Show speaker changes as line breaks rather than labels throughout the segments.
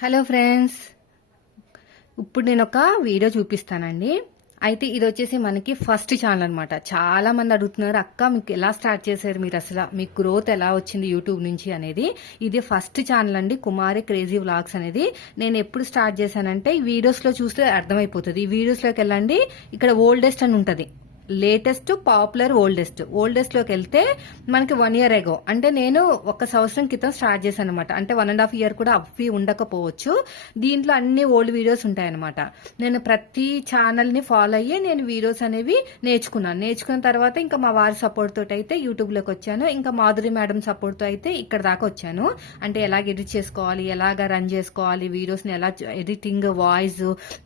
Hello friends. ఇప్పుడు నేను ఒక వీడియో చూపిస్తానండి. అయితే ఇది వచ్చేసి మనకి ఫస్ట్ ఛానల్ అనమాట చాలా మంది అడుగుతున్నారు అక్క మీకు ఎలా స్టార్ట్ చేశారు మీరు అసలు? మీకు గ్రోత్ ఎలా వచ్చింది యూట్యూబ్ నుంచి? అనేది. ఇది ఫస్ట్ ఛానల్ అండి కుమారి క్రేజీ వ్లాగ్స్ అనేది. నేను ఎప్పుడు స్టార్ట్ చేశానంటే ఈ వీడియోస్లో చూస్తే అర్థమైపోతుంది. ఈ వీడియోస్లోకి వెళ్ళండి ఇక్కడ ఓల్డెస్ట్ అని ఉంటది. Latest popular oldest. ఓల్డెస్ట్లోకి వెళ్తే మనకి వన్ ఇయర్ ఎగో అంటే నేను ఒక సంవత్సరం క్రితం స్టార్ట్ చేశాను అనమాట అంటే వన్ అండ్ హాఫ్ ఇయర్ కూడా అవి ఉండకపోవచ్చు. దీంట్లో అన్ని ఓల్డ్ వీడియోస్ ఉంటాయన్నమాట. నేను ప్రతి ఛానల్ని ఫాలో అయ్యి నేను వీడియోస్ అనేవి నేర్చుకున్నాను. నేర్చుకున్న తర్వాత ఇంకా మా వారి సపోర్ట్ తోటి అయితే యూట్యూబ్లోకి వచ్చాను. ఇంకా మాధురి మేడం సపోర్ట్తో అయితే ఇక్కడ దాకా వచ్చాను. అంటే ఎలాగ ఎడిట్ చేసుకోవాలి ఎలాగ రన్ చేసుకోవాలి వీడియోస్ని ఎలా ఎడిటింగ్ వాయిస్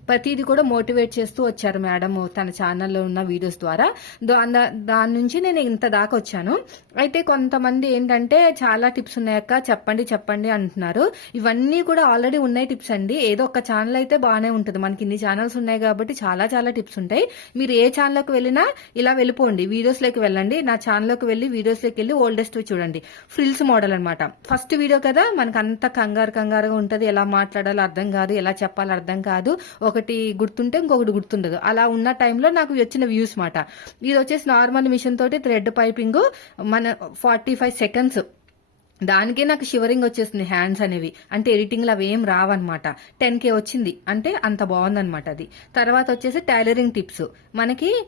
ప్రతిది కూడా మోటివేట్ చేస్తూ వచ్చారు మేడం తన ఛానల్లో ఉన్న వీడియోస్ ద్వారా. ద్వారా. దాని నుంచి నేను ఇంత దాకా వచ్చాను. అయితే కొంతమంది ఏంటంటే చాలా టిప్స్ ఉన్నాయక్క చెప్పండి చెప్పండి అంటున్నారు. ఇవన్నీ కూడా ఆల్రెడీ ఉన్నాయి టిప్స్ అండి. ఏదో ఒక ఛానల్ అయితే బాగానే ఉంటుంది. మనకి ఇన్ని ఛానల్స్ ఉన్నాయి కాబట్టి చాలా చాలా టిప్స్ ఉంటాయి. మీరు ఏ ఛానల్లోకి వెళ్ళినా ఇలా వెళ్ళిపోండి. వీడియోస్లోకి వెళ్ళండి. నా ఛానల్లోకి వెళ్ళి వీడియోస్లోకి వెళ్ళి ఓల్డెస్ట్ చూడండి. ఫ్రిల్స్ మోడల్ అనమాట ఫస్ట్ వీడియో కదా మనకు అంత కంగారు కంగారుగా ఉంటుంది. ఎలా మాట్లాడాలో అర్థం కాదు ఎలా చెప్పాలో అర్థం కాదు. ఒకటి గుర్తుంటే ఇంకొకటి గుర్తుండదు. అలా ఉన్న టైంలో నాకు వచ్చిన వ్యూస్ మాట. ఇది వచ్చేసి నార్మల్ మిషన్ తోటి థ్రెడ్ పైపింగ్ మన ఫార్టీ ఫైవ్ సెకండ్స్. దానికే నాకు షివరింగ్ వచ్చేసింది హ్యాండ్స్ అనేవి. అంటే ఎడిటింగ్లో అవి ఏం రావన్నమాట. టెన్ కే వచ్చింది. అంటే అంత బాగుందన్నమాట అది. తర్వాత వచ్చేసి టైలరింగ్ టిప్స్. మనకి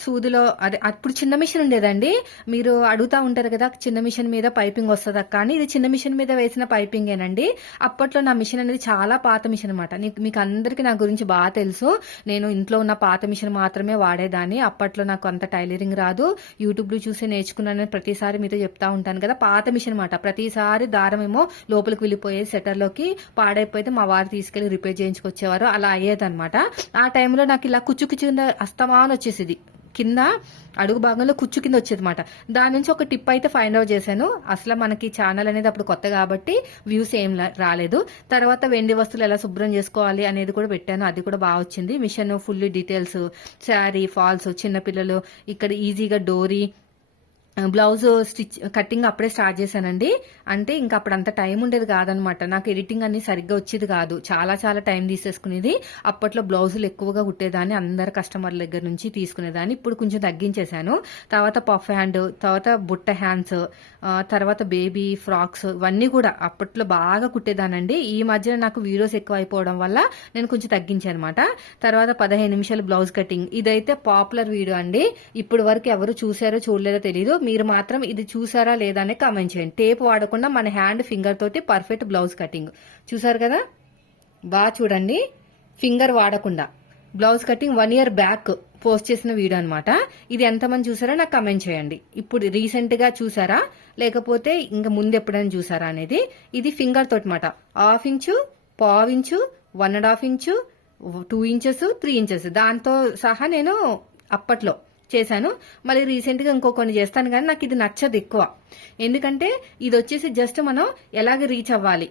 సూదిలో అదే అప్పుడు చిన్న మిషన్ ఉండేదండి. మీరు అడుగుతా ఉంటారు కదా చిన్న మిషన్ మీద పైపింగ్ వస్తుంది? కానీ ఇది చిన్న మిషన్ మీద వేసిన పైపింగేనండి. అప్పట్లో నా మిషన్ అనేది చాలా పాత మిషన్ అనమాట మీకు అందరికీ నా గురించి బాగా తెలుసు. నేను ఇంట్లో ఉన్న పాత మిషన్ మాత్రమే వాడేదాన్ని. అప్పట్లో నాకు అంత టైలరింగ్ రాదు. యూట్యూబ్లో చూసి నేర్చుకున్నానని ప్రతిసారి మీతో చెప్తా ఉంటాను కదా. పాత మిషన్ అనమాట ప్రతిసారి దారం ఏమో లోపలికి వెళ్ళిపోయే సెటర్లోకి పాడైపోయితే మా వారు తీసుకెళ్ళి రిపేర్ చేయించుకొచ్చేవారు. అలా అయ్యేదన్నమాట. ఆ టైంలో నాకు ఇలా కుచ్చు కుచ్చు అస్తమానం వచ్చేసింది. కింద అడుగు భాగంలో కుచ్చు కింద వచ్చేది అనమాట దాని నుంచి ఒక టిప్ అయితే ఫైండ్ అవుట్ చేశాను. అసలు మనకి ఛానల్ అనేది అప్పుడు కొత్త కాబట్టి వ్యూస్ ఏం రాలేదు. తర్వాత వెండి వస్తువులు ఎలా శుభ్రం చేసుకోవాలి అనేది కూడా పెట్టాను. అది కూడా బాగా వచ్చింది. Machine full details sari falls చిన్నపిల్లలు ఇక్కడ ఈజీగా డోరీ బ్లౌజ్ స్టిచ్ కటింగ్ అప్పుడే స్టార్ట్ చేశానండి. అంటే ఇంకా అప్పుడు అంత టైం ఉండేది కాదనమాట. నాకు ఎడిటింగ్ అన్ని సరిగ్గా వచ్చేది కాదు. చాలా చాలా టైం తీసేసుకునేది. అప్పట్లో బ్లౌజులు ఎక్కువగా కుట్టేదాన్ని అందరు కస్టమర్ల దగ్గర నుంచి తీసుకునేదాన్ని. ఇప్పుడు కొంచెం తగ్గించేశాను. తర్వాత పఫ్ హ్యాండ్ తర్వాత బుట్ట హ్యాండ్స్ తర్వాత బేబీ ఫ్రాక్స్ ఇవన్నీ కూడా అప్పట్లో బాగా కుట్టేదానండి. ఈ మధ్యన నాకు వీడియోస్ ఎక్కువ అయిపోవడం వల్ల నేను కొంచెం తగ్గించాను అనమాట తర్వాత పదిహేను నిమిషాలు బ్లౌజ్ కటింగ్ ఇదైతే పాపులర్ వీడియో అండి. ఇప్పుడు వరకు ఎవరు చూసారో చూడలేదో తెలియదు మీరు మాత్రం ఇది చూసారా లేదా అని కామెంట్ చేయండి. టేప్ వాడకుండా మన హ్యాండ్ ఫింగర్ తోటి పర్ఫెక్ట్ బ్లౌజ్ కటింగ్ చూసారు కదా? బాగా చూడండి. ఫింగర్ వాడకుండా. Blouse cutting one year back post చేసిన వీడియో అనమాట ఇది ఎంతమంది చూసారా నాకు కమెంట్ చేయండి. ఇప్పుడు రీసెంట్గా చూసారా? లేకపోతే ఇంకా ముందు ఎప్పుడైనా చూసారా అనేది? ఇది ఫింగర్ తోటి మాట హాఫ్ ఇంచు పావు inch one and half inch two inches three inches దాంతో సహా నేను అప్పట్లో చేశాను. మళ్ళీ రీసెంట్గా ఇంకో కొన్ని చేస్తాను కానీ నాకు ఇది నచ్చదు ఎక్కువ. ఎందుకంటే ఇది వచ్చేసి జస్ట్ మనం ఎలాగ రీచ్ అవ్వాలి?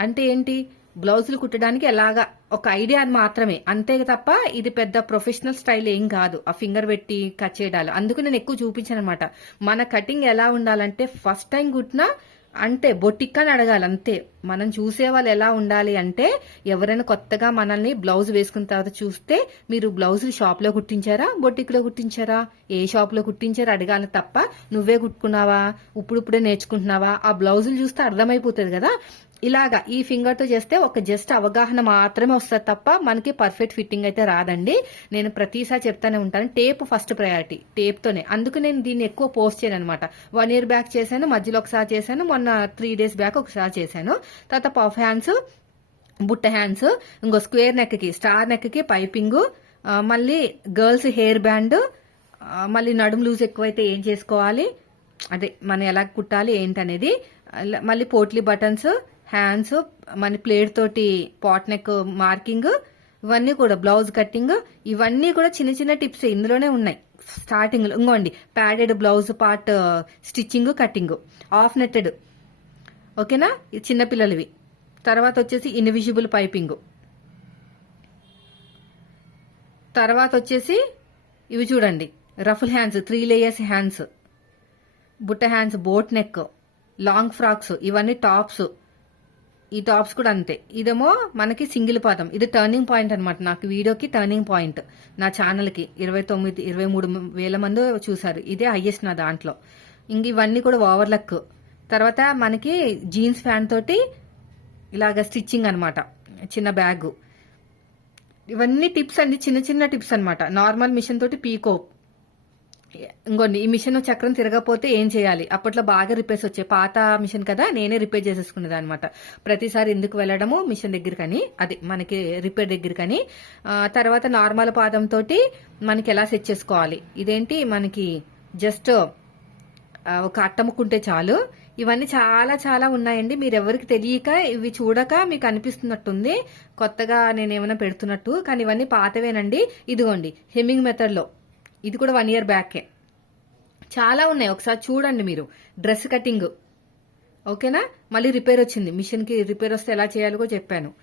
అంటే ఏంటి? బ్లౌజులు కుట్టడానికి ఎలాగా? ఒక ఐడియా మాత్రమే. అంతే తప్ప ఇది పెద్ద ప్రొఫెషనల్ స్టైల్ ఏం కాదు. ఆ ఫింగర్ పెట్టి కట్ చేయడాలు. అందుకు నేను ఎక్కువ చూపించాను అనమాట మన కటింగ్ ఎలా ఉండాలంటే ఫస్ట్ టైం కుట్టినా అంటే బొటిక్ అని అడగాలి అంతే. మనం చూసే వాళ్ళు ఎలా ఉండాలి అంటే ఎవరైనా కొత్తగా మనల్ని బ్లౌజ్ వేసుకున్న తర్వాత చూస్తే మీరు బ్లౌజ్ షాప్లో కుట్టించారా బొట్టిక్లో కుట్టించారా? ఏ షాప్లో కుట్టించారా అడగాలి తప్ప నువ్వే కుట్టుకున్నావా? ఇప్పుడిప్పుడే నేర్చుకుంటున్నావా? ఆ బ్లౌజులు చూస్తే అర్థమైపోతుంది కదా. ఇలాగా ఈ ఫింగర్తో చేస్తే ఒక జస్ట్ అవగాహన మాత్రమే వస్తుంది తప్ప మనకి పర్ఫెక్ట్ ఫిట్టింగ్ అయితే రాదండి. నేను ప్రతిసారి చెప్తానే ఉంటాను టేప్ ఫస్ట్ ప్రయారిటీ టేప్ తోనే. అందుకు నేను దీన్ని ఎక్కువ పోస్ట్ చేయను అనమాట. వన్ ఇయర్ బ్యాక్ చేశాను మధ్యలో ఒకసారి చేశాను మొన్న త్రీ డేస్ బ్యాక్ ఒకసారి చేశాను. తర్వాత పఫ్ హ్యాండ్స్ బుట్ట హ్యాండ్స్ ఇంకో స్క్వేర్ నెక్కి స్టార్ నెక్కి పైపింగ్ మళ్ళీ గర్ల్స్ హెయిర్ బ్యాండ్ మళ్ళీ నడుము లూజ్ ఎక్కువైతే ఏం చేసుకోవాలి? అదే మనం ఎలా కుట్టాలి ఏంటనేది మళ్ళీ పోట్లీ బటన్స్ హ్యాండ్స్ మన ప్లేట్ తోటి పాట్ నెక్ మార్కింగ్ ఇవన్నీ కూడా బ్లౌజ్ కట్టింగ్ ఇవన్నీ కూడా చిన్న చిన్న టిప్స్ ఇందులోనే ఉన్నాయి. స్టార్టింగ్ ఇంకోండి padded blouse part stitching cutting of netted ఓకేనా? ఇది చిన్నపిల్లలవి తర్వాత వచ్చేసి ఇన్విజిబుల్ పైపింగ్ తర్వాత వచ్చేసి ఇవి చూడండి ruffle hands three layers hands బుట్ట hands boat neck long frocks ఇవన్నీ టాప్స్ ఈ టాప్స్ కూడా అంతే. ఇదేమో మనకి సింగిల్ పాదం. ఇది టర్నింగ్ పాయింట్ అనమాట నాకు వీడియోకి టర్నింగ్ పాయింట్ నా ఛానల్కి ఇరవై తొమ్మిది ఇరవై మూడు వేల మంది చూసారు ఇదే హైయెస్ట్ నా దాంట్లో. ఇంక ఇవన్నీ కూడా ఓవర్లక్ తర్వాత మనకి జీన్స్ ప్యాంట్ తోటి ఇలాగ స్టిచ్చింగ్ అనమాట చిన్న బ్యాగు ఇవన్నీ టిప్స్ అండి. చిన్న చిన్న టిప్స్ అనమాట నార్మల్ మిషన్ తోటి పీకో ఇంకోండి ఈ మిషన్ చక్రం తిరగకపోతే ఏం చేయాలి? అప్పట్లో బాగా రిపేర్స్ వచ్చాయి. పాత మిషన్ కదా నేనే రిపేర్ చేసేసుకునేది అనమాట ప్రతిసారి ఎందుకు వెళ్ళడము? మిషన్ దగ్గరకని అది మనకి రిపేర్ దగ్గరకని. కానీ తర్వాత నార్మల్ పాదంతో మనకి ఎలా సెట్ చేసుకోవాలి? ఇదేంటి? మనకి జస్ట్ ఒక అట్టముక్కుంటే చాలు. ఇవన్నీ చాలా చాలా ఉన్నాయండి. మీరు ఎవరికి తెలియక ఇవి చూడక మీకు అనిపిస్తున్నట్టుంది. కొత్తగా నేను ఏమైనా పెడుతున్నట్టు. కానీ ఇవన్నీ పాతవేనండి. ఇదిగోండి హెమ్మింగ్ మెథడ్లో. ఇది కూడా వన్ ఇయర్ బ్యాకే. చాలా ఉన్నాయి. ఒకసారి చూడండి మీరు. Dress cutting. ఓకేనా? మళ్ళీ రిపేర్ వచ్చింది. మిషన్కి రిపేర్ వస్తే ఎలా చేయాలో కూడా చెప్పాను.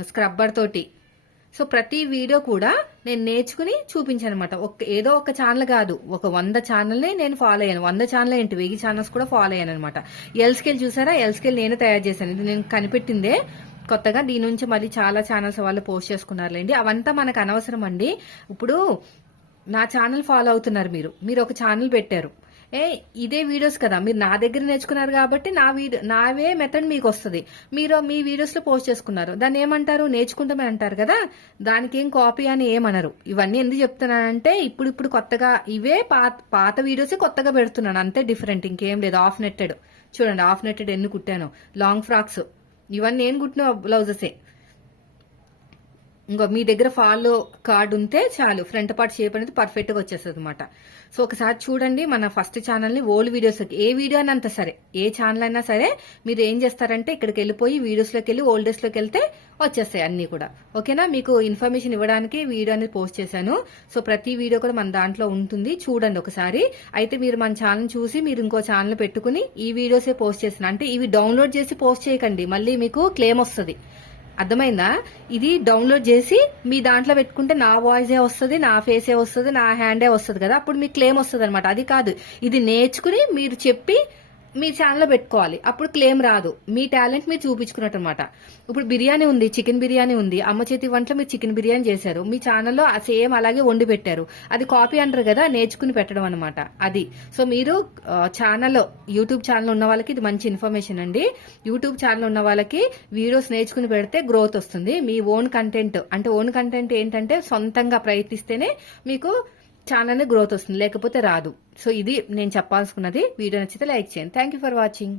స్క్రబ్బర్ తోటి. సో ప్రతి వీడియో కూడా నేను నేర్చుకుని చూపించాను అనమాట ఒక ఏదో ఒక ఛానల్ కాదు. ఒక వంద ఛానల్ని నేను ఫాలో అయ్యాను. వంద ఛానల్ ఏంటి? వెయ్యి ఛానల్స్ కూడా ఫాలో అయ్యాను అనమాట ఎల్ స్కేల్ చూసారా? ఎల్ స్కేల్ నేనే తయారు చేశాను. ఇది నేను కనిపెట్టిందే కొత్తగా. దీని నుంచి మళ్ళీ చాలా ఛానల్స్ వాళ్ళు పోస్ట్ చేసుకున్నారులేండి. అవంతా మనకు అనవసరం అండి. ఇప్పుడు నా ఛానల్ ఫాలో అవుతున్నారు మీరు. మీరు ఒక ఛానల్ పెట్టారు. ఏ ఇదే వీడియోస్ కదా. మీరు నా దగ్గర నేర్చుకున్నారు కాబట్టి నా వీడియో నావే మెథడ్ మీకు వస్తుంది. మీరు మీ వీడియోస్లో పోస్ట్ చేసుకున్నారు. దాన్ని ఏమంటారు? నేర్చుకుంటామని అంటారు కదా. దానికి ఏం కాపీ అని ఏమనరు. ఇవన్నీ ఎందుకు చెప్తున్నానంటే ఇప్పుడు ఇప్పుడు కొత్తగా ఇవే పాత పాత వీడియోసే కొత్తగా పెడుతున్నాను. అంతే డిఫరెంట్ ఇంకేం లేదు. ఆఫ్ నెట్టెడ్ చూడండి ఆఫ్ నెట్టెడ్ ఎన్ని కుట్టాను. లాంగ్ ఫ్రాక్స్ ఇవన్నీ నేను కుట్టిన బ్లౌజెసే ఇంకో మీ దగ్గర ఫాలో కార్డ్ ఉంటే చాలు. ఫ్రంట్ పార్ట్ షేప్ అనేది పర్ఫెక్ట్గా వచ్చేస్తుంది అనమాట సో ఒకసారి చూడండి మన ఫస్ట్ ఛానల్ని ఓల్డ్ వీడియోస్ ఏ వీడియో అయినా సరే ఏ ఛానల్ అయినా సరే మీరు ఏం చేస్తారంటే ఇక్కడికి వెళ్ళిపోయి వీడియోస్లోకి వెళ్ళి ఓల్డ్ డేస్లోకి వెళ్తే వచ్చేస్తాయి అన్ని కూడా. ఓకేనా మీకు ఇన్ఫర్మేషన్ ఇవ్వడానికి వీడియో అనేది పోస్ట్ చేశాను. సో ప్రతి వీడియో కూడా మన దాంట్లో ఉంటుంది. చూడండి ఒకసారి. అయితే మీరు మన ఛానల్ చూసి మీరు ఇంకో ఛానల్ పెట్టుకుని ఈ వీడియోసే పోస్ట్ చేసిన అంటే ఇవి డౌన్లోడ్ చేసి పోస్ట్ చేయకండి. మళ్ళీ మీకు క్లెయిమ్ వస్తుంది. అర్థమైందా? ఇది డౌన్లోడ్ చేసి మీ దాంట్లో పెట్టుకుంటే నా వాయిసే వస్తుంది నా ఫేసే వస్తుంది నా హ్యాండే వస్తుంది కదా? అప్పుడు మీకు క్లెయిమ్ వస్తుంది అనమాట అది కాదు. ఇది నేర్చుకుని మీరు చెప్పి మీ ఛానల్లో పెట్టుకోవాలి. అప్పుడు క్లెయిమ్ రాదు. మీ టాలెంట్ మీరు చూపించుకున్నట్టు అనమాట ఇప్పుడు బిర్యానీ ఉంది చికెన్ బిర్యానీ ఉంది. అమ్మ చేతి వంటలో మీరు చికెన్ బిర్యానీ చేశారు. మీ ఛానల్లో సేమ్ అలాగే వండి పెట్టారు. అది కాపీ అంటారు కదా నేర్చుకుని పెట్టడం అనమాట అది. సో మీరు ఛానల్లో యూట్యూబ్ ఛానల్ ఉన్న వాళ్ళకి ఇది మంచి ఇన్ఫర్మేషన్ అండి. యూట్యూబ్ ఛానల్ ఉన్న వాళ్ళకి వీడియోస్ నేర్చుకుని పెడితే గ్రోత్ వస్తుంది. మీ ఓన్ కంటెంట్ అంటే ఓన్ కంటెంట్ ఏంటంటే సొంతంగా ప్రయత్నిస్తేనే మీకు ఛానల్ గ్రోత్ వస్తుంది లేకపోతే రాదు. సో ఇది నేను చెప్పాల్సుకున్నది. వీడియో నచ్చితే లైక్ చేయండి. Thank you for watching